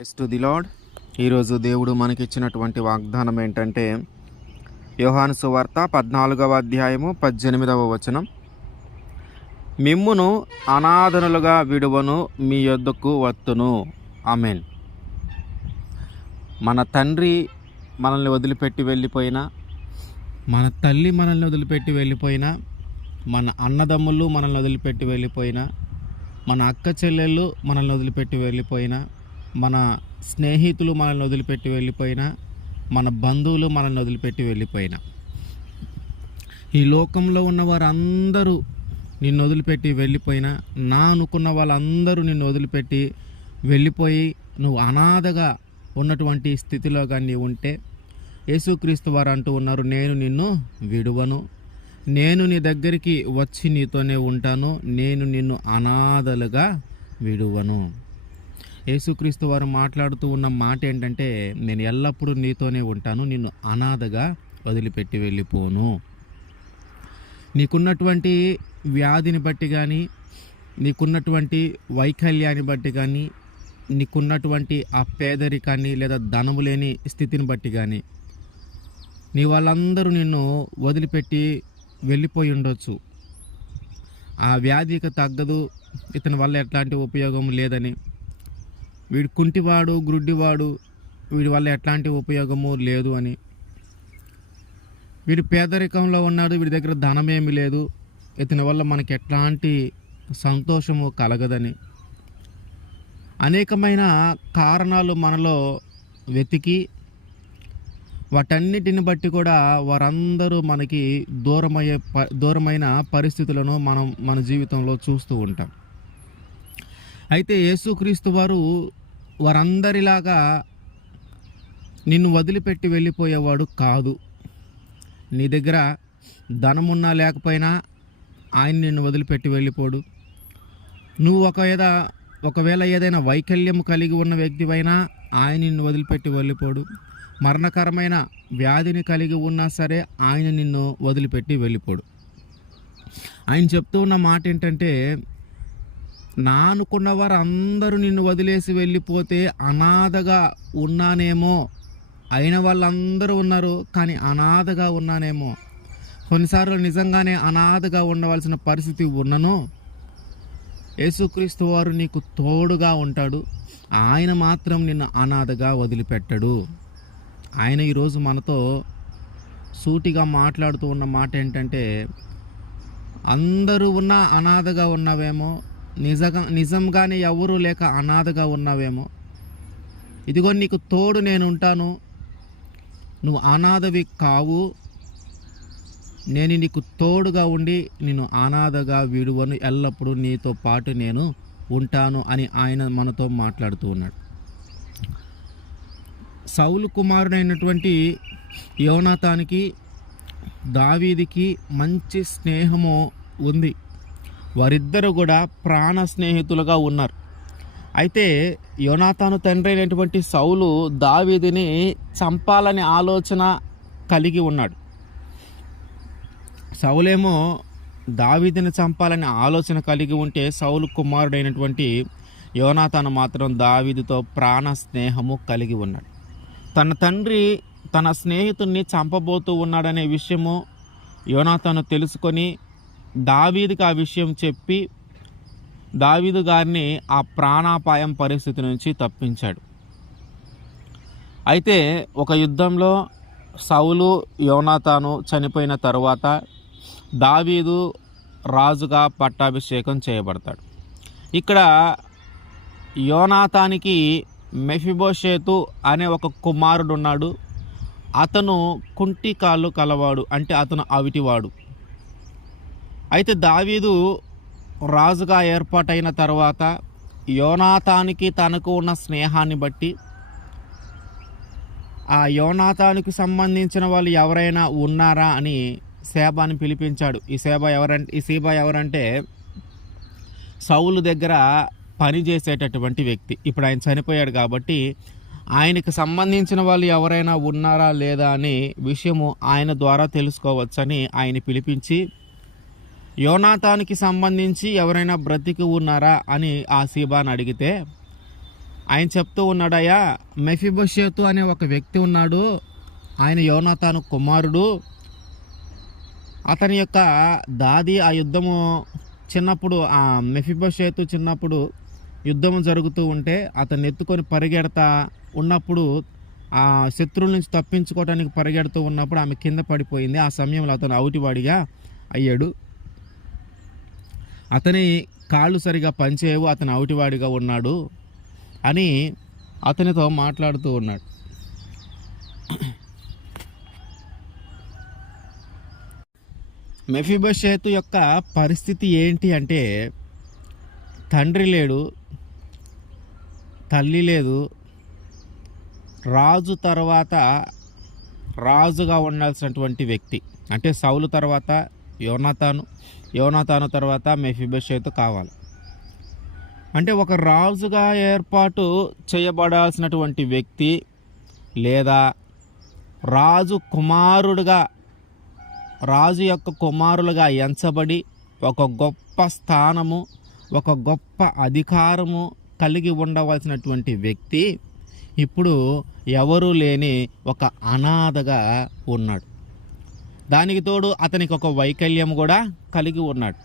Praise to the lord. ఈరోజు దేవుడు మనకిచ్చినటువంటి వాగ్దానం ఏంటంటే యోహాను సువార్త 14వ అధ్యాయము 18వ వచనం, మిమ్మును అనాథనులుగా విడువను, మీ యొద్దకు వత్తును. ఆమేన్. మన తండ్రి మనల్ని వదిలిపెట్టి వెళ్ళిపోయినా, మన తల్లి మనల్ని వదిలిపెట్టి వెళ్ళిపోయినా, మన అన్నదమ్ములు మనల్ని వదిలిపెట్టి వెళ్ళిపోయినా, మన అక్క చెల్లెళ్ళు మనల్ని వదిలిపెట్టి వెళ్ళిపోయినా, మన స్నేహితులు మనల్ని వదిలిపెట్టి వెళ్ళిపోయినా, మన బంధువులు మనల్ని వదిలిపెట్టి వెళ్ళిపోయినా, ఈ లోకంలో ఉన్న వారందరూ నిన్ను వదిలిపెట్టి వెళ్ళిపోయినా, నా అనుకున్న వాళ్ళందరూ నిన్ను వదిలిపెట్టి వెళ్ళిపోయి నువ్వు అనాథగా ఉన్నటువంటి స్థితిలో కానీ ఉంటే, యేసుక్రీస్తు వారు అంటూ ఉన్నారు, నేను నిన్ను విడువను, నేను నీ దగ్గరికి వచ్చి నీతోనే ఉంటాను, నేను నిన్ను అనాథలుగా విడువను. యేసుక్రీస్తు వారు మాట్లాడుతూ ఉన్న మాట ఏంటంటే, నేను ఎల్లప్పుడూ నీతోనే ఉంటాను, నిన్ను అనాథగా వదిలిపెట్టి వెళ్ళిపోను. నీకున్నటువంటి వ్యాధిని బట్టి కానీ, నీకున్నటువంటి వైకల్యాన్ని బట్టి కానీ, నీకున్నటువంటి ఆ పేదరికాన్ని లేదా ధనము లేని స్థితిని బట్టి కానీ, నీ వాళ్ళందరూ నిన్ను వదిలిపెట్టి వెళ్ళిపోయి ఉండొచ్చు. ఆ వ్యాధికి తగ్గదు, ఇతని వల్ల ఎట్లాంటి ఉపయోగం లేదని, వీడు కుంటివాడు, గ్రుడ్డివాడు, వీడి వల్ల ఎట్లాంటి ఉపయోగము లేదు అని, వీడు పేదరికంలో ఉన్నాడు, వీడి దగ్గర ధనమేమి లేదు, ఇతని వల్ల మనకి ఎట్లాంటి సంతోషము కలగదని, అనేకమైన కారణాలు మనలో వెతికి వాటన్నిటిని బట్టి కూడా వారందరూ మనకి దూరమైన పరిస్థితులను మనం మన జీవితంలో చూస్తూ ఉంటాం. అయితే యేసుక్రీస్తు వారు వారందరిలాగా నిన్ను వదిలిపెట్టి వెళ్ళిపోయేవాడు కాదు. నీ దగ్గర ధనమున్నా లేకపోయినా ఆయన నిన్ను వదిలిపెట్టి వెళ్ళిపోడు. నువ్వు ఒకవేళ ఏదైనా వైకల్యం కలిగి ఉన్న వ్యక్తివైనా ఆయన నిన్ను వదిలిపెట్టి వెళ్ళిపోడు. మరణకరమైన వ్యాధిని కలిగి ఉన్నా సరే ఆయన నిన్ను వదిలిపెట్టి వెళ్ళిపోడు. ఆయన చెప్తూ ఉన్న మాట ఏంటంటే, నా అనుకున్న వారు అందరూ నిన్ను వదిలేసి వెళ్ళిపోతే అనాథగా ఉన్నానేమో, అయిన వాళ్ళందరూ ఉన్నారు కానీ అనాథగా ఉన్నానేమో, కొన్నిసార్లు నిజంగానే అనాథగా ఉండవలసిన పరిస్థితి ఉన్నను, యేసుక్రీస్తు వారు నీకు తోడుగా ఉంటాడు, ఆయన మాత్రం నిన్ను అనాథగా వదిలిపెట్టడు. ఆయన ఈరోజు మనతో సూటిగా మాట్లాడుతూ ఉన్న మాట ఏంటంటే, అందరూ ఉన్నా అనాథగా ఉన్నావేమో, నిజంగానే ఎవరూ లేక అనాథగా ఉన్నావేమో, ఇదిగో నీకు తోడు నేను ఉంటాను, నువ్వు అనాథవి కావు, నేను నీకు తోడుగా ఉండి నిన్ను అనాథగా విడువను, ఎల్లప్పుడూ నీతో పాటు నేను ఉంటాను అని ఆయన మనతో మాట్లాడుతూ ఉన్నాడు. సౌలు కుమారుడైనటువంటి యోనాతానికి దావీదుకి మంచి స్నేహము ఉంది. వారిద్దరూ కూడా ప్రాణ స్నేహితులుగా ఉన్నారు. అయితే యోనాతాను తండ్రి అయినటువంటి సౌలు దావీదుని చంపాలనే ఆలోచన కలిగి ఉన్నాడు. సౌలేమో దావీదుని చంపాలనే ఆలోచన కలిగి ఉంటే, సౌలు కుమారుడైనటువంటి యోనాతాను మాత్రం దావీదుతో ప్రాణ స్నేహము కలిగి ఉన్నాడు. తన తండ్రి తన స్నేహితుడిని చంపబోతూ ఉన్నాడనే విషయము యోనాతాను తెలుసుకొని దావీదుకి ఆ విషయం చెప్పి దావీదు గారిని ఆ ప్రాణాపాయం పరిస్థితి నుంచి తప్పించాడు. అయితే ఒక యుద్ధంలో సౌలు యోనాతాను చనిపోయిన తరువాత దావీదు రాజుగా పట్టాభిషేకం చేయబడతాడు. ఇక్కడ యోనాతానికి మెఫిబోషేతు అనే ఒక కుమారుడు ఉన్నాడు. అతను కుంటి కాళ్ళు కలవాడు, అంటే అతను అవిటివాడు. అయితే దావీదు రాజుగా ఏర్పాటైన తర్వాత యోనాతానికి తనకు ఉన్న స్నేహాన్ని బట్టి ఆ యోనాతానికి సంబంధించిన వాళ్ళు ఎవరైనా ఉన్నారా అని సేబాని పిలిపించాడు. ఈ సీబా ఎవరంటే సౌలు దగ్గర పని చేసేటటువంటి వ్యక్తి. ఇప్పుడు ఆయన చనిపోయాడు కాబట్టి ఆయనకు సంబంధించిన వాళ్ళు ఎవరైనా ఉన్నారా లేదా అనే విషయము ఆయన ద్వారా తెలుసుకోవచ్చని ఆయన పిలిపించి, యోనాతానికి సంబంధించి ఎవరైనా బ్రతికి ఉన్నారా అని ఆ సీబాని అడిగితే ఆయన చెప్తూ ఉన్నాడయ్యా, మెఫీబోషెతు అనే ఒక వ్యక్తి ఉన్నాడు, ఆయన యోనాతాను కుమారుడు. అతని యొక్క దాది ఆ యుద్ధము చిన్నప్పుడు, ఆ మెఫీబోషెతు చిన్నప్పుడు యుద్ధము జరుగుతూ ఉంటే అతన్ని ఎత్తుకొని పరిగెడతా ఉన్నప్పుడు, ఆ శత్రువుల నుంచి తప్పించుకోవడానికి పరిగెడుతూ ఉన్నప్పుడు ఆమె కింద పడిపోయింది. ఆ సమయంలో అతను అవుటివాడిగా అయ్యాడు. అతని కాళ్ళు సరిగా పనిచేయవు, అతను అవుటివాడిగా ఉన్నాడు అని అతనితో మాట్లాడుతూ ఉన్నాడు. మెఫీబోషెతు యొక్క పరిస్థితి ఏంటి అంటే, తండ్రి లేడు, తల్లి లేదు, రాజు తర్వాత రాజుగా ఉండాల్సినటువంటి వ్యక్తి. అంటే సౌలు తర్వాత యోనాతాను తర్వాత మెఫీబోషెతు కావాలి. అంటే ఒక రాజుగా ఏర్పాటు చేయబడాల్సినటువంటి వ్యక్తి, లేదా రాజు యొక్క కుమారులుగా ఎంచబడి ఒక గొప్ప స్థానము, ఒక గొప్ప అధికారము కలిగి ఉండవలసినటువంటి వ్యక్తి ఇప్పుడు ఎవరూ లేని ఒక అనాథగా ఉన్నాడు. దానికి తోడు అతనికి ఒక వైకల్యం కూడా కలిగి ఉన్నాడు.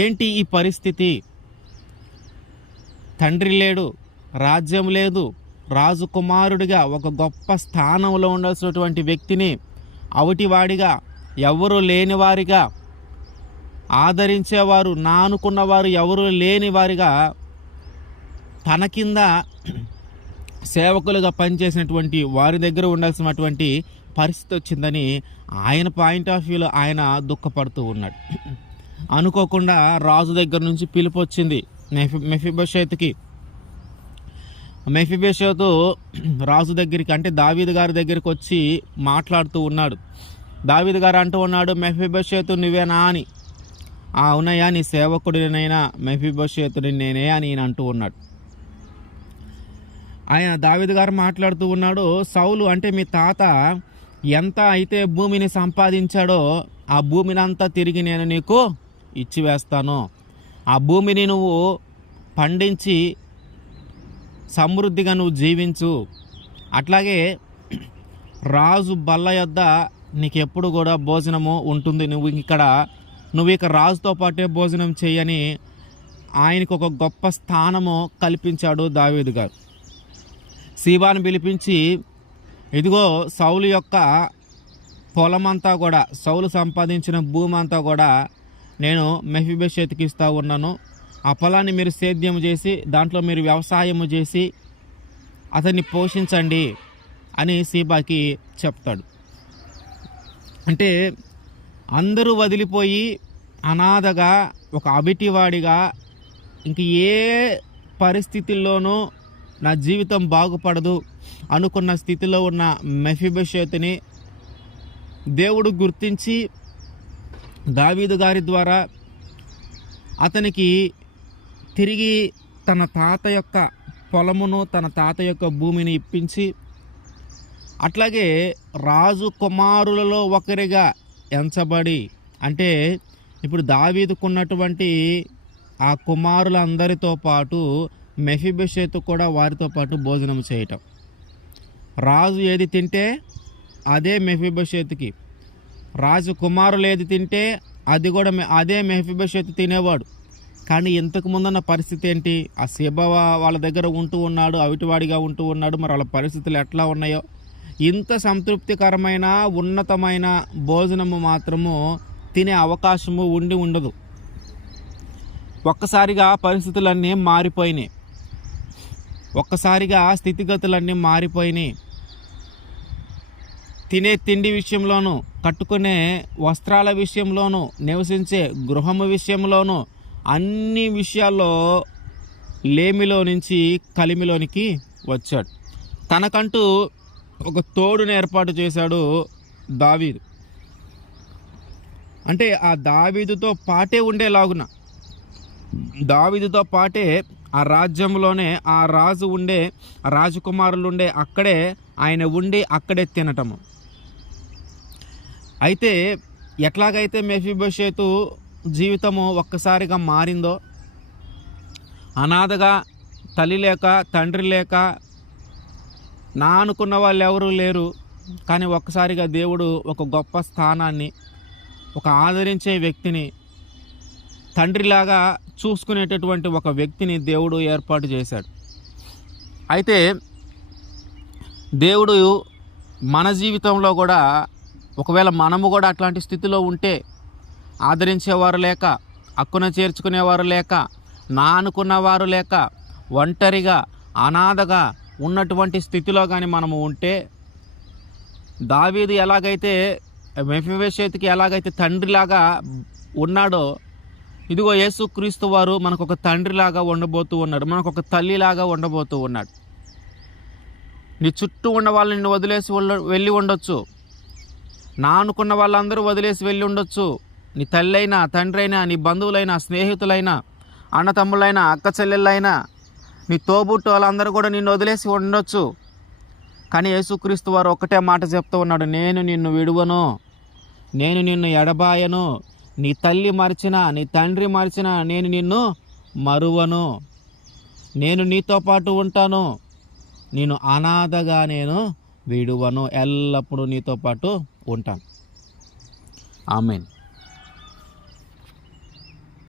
ఏంటి ఈ పరిస్థితి? తండ్రి లేడు, రాజ్యం లేదు, రాజు కుమారుడిగా ఒక గొప్ప స్థానంలో ఉండాల్సినటువంటి వ్యక్తిని అవటివాడిగా, ఎవరు లేనివారిగా, ఆదరించేవారు నా అనుకున్నవారు ఎవరు లేని వారిగా, తన కింద సేవకులుగా పనిచేసినటువంటి వారి దగ్గర ఉండాల్సినటువంటి పరిస్థితి వచ్చిందని ఆయన పాయింట్ ఆఫ్ వ్యూలో ఆయన దుఃఖపడుతూ ఉన్నాడు. అనుకోకుండా రాజు దగ్గర నుంచి పిలుపు వచ్చింది మెఫీబోషెతుకి. మెఫీబోషెతు రాజు దగ్గరికి, అంటే దావీదు గారి దగ్గరికి వచ్చి మాట్లాడుతూ ఉన్నాడు. దావీదు గారు అంటూ ఉన్నాడు, మెఫీబోషెతు నువ్వేనా అని. అవునయ్యా, నీ సేవకుడినైనా మెఫీబోషెతుని నేనే అని ఈయన అంటూ ఉన్నాడు. ఆయన దావీదు గారు మాట్లాడుతూ ఉన్నాడు, సౌలు అంటే మీ తాత ఎంత అయితే భూమిని సంపాదించాడో ఆ భూమిని అంతా తిరిగి నేను నీకు ఇచ్చివేస్తాను. ఆ భూమిని నువ్వు పండించి సమృద్ధిగా నువ్వు జీవించు. అట్లాగే రాజు బల్ల యొద్ద నీకు ఎప్పుడు కూడా భోజనము ఉంటుంది. నువ్వు ఇక రాజుతో పాటే భోజనం చేయని ఆయనకు ఒక గొప్ప స్థానము కల్పించాడు దావీదు గారు. సీబాను పిలిపించి, ఇదిగో సౌలు యొక్క పొలమంతా కూడా, సౌలు సంపాదించిన భూమి అంతా కూడా నేను మెఫీబోషెతుకి ఇస్తూ ఉన్నాను. ఆ పొలాన్ని మీరు సేద్యం చేసి దాంట్లో మీరు వ్యవసాయము చేసి అతన్ని పోషించండి అని సీబాకి చెప్తాడు. అంటే అందరూ వదిలిపోయి అనాథగా, ఒక అవిటివాడిగా, ఇంక ఏ పరిస్థితుల్లోనూ నా జీవితం బాగుపడదు అనుకున్న స్థితిలో ఉన్న మెఫీబోషెతుని దేవుడు గుర్తించి దావీదు గారి ద్వారా అతనికి తిరిగి తన తాత యొక్క పొలమును, తన తాత యొక్క భూమిని ఇప్పించి, అట్లాగే రాజు కుమారులలో ఒకరిగా ఎంచబడి, అంటే ఇప్పుడు దావీదుకున్నటువంటి ఆ కుమారులందరితో పాటు మెఫీబోషెతు కూడా వారితో పాటు భోజనం చేయటం. రాజు ఏది తింటే అదే మెఫీబోషెతుకి, రాజు కుమారులు ఏది తింటే అది కూడా అదే మెఫీబోషెతు తినేవాడు. కానీ ఇంతకు ముందున్న పరిస్థితి ఏంటి? ఆ సీబా వాళ్ళ దగ్గర ఉంటూ ఉన్నాడు, అవిటివాడిగా ఉంటూ ఉన్నాడు. మరి వాళ్ళ పరిస్థితులు ఎట్లా ఉన్నాయో, ఇంత సంతృప్తికరమైన ఉన్నతమైన భోజనము మాత్రము తినే అవకాశము ఉండదు. ఒక్కసారిగా పరిస్థితులన్నీ మారిపోయినాయి, ఒక్కసారిగా స్థితిగతులన్నీ మారిపోయినాయి. తినే తిండి విషయంలోనూ, కట్టుకునే వస్త్రాల విషయంలోనూ, నివసించే గృహము విషయంలోనూ, అన్ని విషయాల్లో లేమిలో నుంచి కలిమిలోనికి వచ్చాడు. తనకంటూ ఒక తోడుని ఏర్పాటు చేశాడు దావీదు. అంటే ఆ దావీదుతో పాటే ఉండేలాగున, దావీదుతో పాటే ఆ రాజ్యంలోనే ఆ రాజు ఉండే, రాజకుమారులు ఉండే, అక్కడే ఆయన ఉండి అక్కడే తినటము. అయితే ఎట్లాగైతే మెఫీబోషెతు జీవితము ఒక్కసారిగా మారిందో, అనాథగా తల్లి లేక తండ్రి లేక నా అనుకున్న వాళ్ళు ఎవరూ లేరు. కానీ ఒక్కసారిగా దేవుడు ఒక గొప్ప స్థానాన్ని, ఒక ఆదరించే వ్యక్తిని, తండ్రిలాగా చూసుకునేటటువంటి ఒక వ్యక్తిని దేవుడు ఏర్పాటు చేశాడు. అయితే దేవుడు మన జీవితంలో కూడా ఒకవేళ మనము కూడా అట్లాంటి స్థితిలో ఉంటే, ఆదరించేవారు లేక, హక్కున చేర్చుకునేవారు లేక, నా అనుకున్నవారు లేక, ఒంటరిగా అనాథగా ఉన్నటువంటి స్థితిలో కానీ మనము ఉంటే, దావీదు ఎలాగైతే మెఫీబోషెతుకి ఎలాగైతే తండ్రిలాగా ఉన్నాడో, ఇదిగో యేసుక్రీస్తు వారు మనకు ఒక తండ్రిలాగా ఉండబోతూ ఉన్నాడు, మనకు ఒక తల్లిలాగా ఉండబోతూ ఉన్నాడు. నీ చుట్టూ ఉన్న వాళ్ళని నిన్ను వదిలేసి వెళ్ళి ఉండొచ్చు, నా అనుకున్న వాళ్ళందరూ వదిలేసి వెళ్ళి ఉండొచ్చు. నీ తల్లి అయినా, తండ్రి అయినా, నీ బంధువులైనా, స్నేహితులైనా, అన్నతమ్ములైనా, అక్క చెల్లెళ్ళైనా, నీ తోబుట్టు వాళ్ళందరూ కూడా నిన్ను వదిలేసి ఉండొచ్చు. కానీ యేసుక్రీస్తు వారు ఒక్కటే మాట చెప్తూ ఉన్నాడు, నేను నిన్ను విడువను, నేను నిన్ను ఎడబాయను. నీ తల్లి మరిచినా, నీ తండ్రి మరిచినా నేను నిన్ను మరువను. నేను నీతో పాటు ఉంటాను, నేను అనాథగా నేను విడువను, ఎల్లప్పుడూ నీతో పాటు ఉంటాను. ఆమేన్.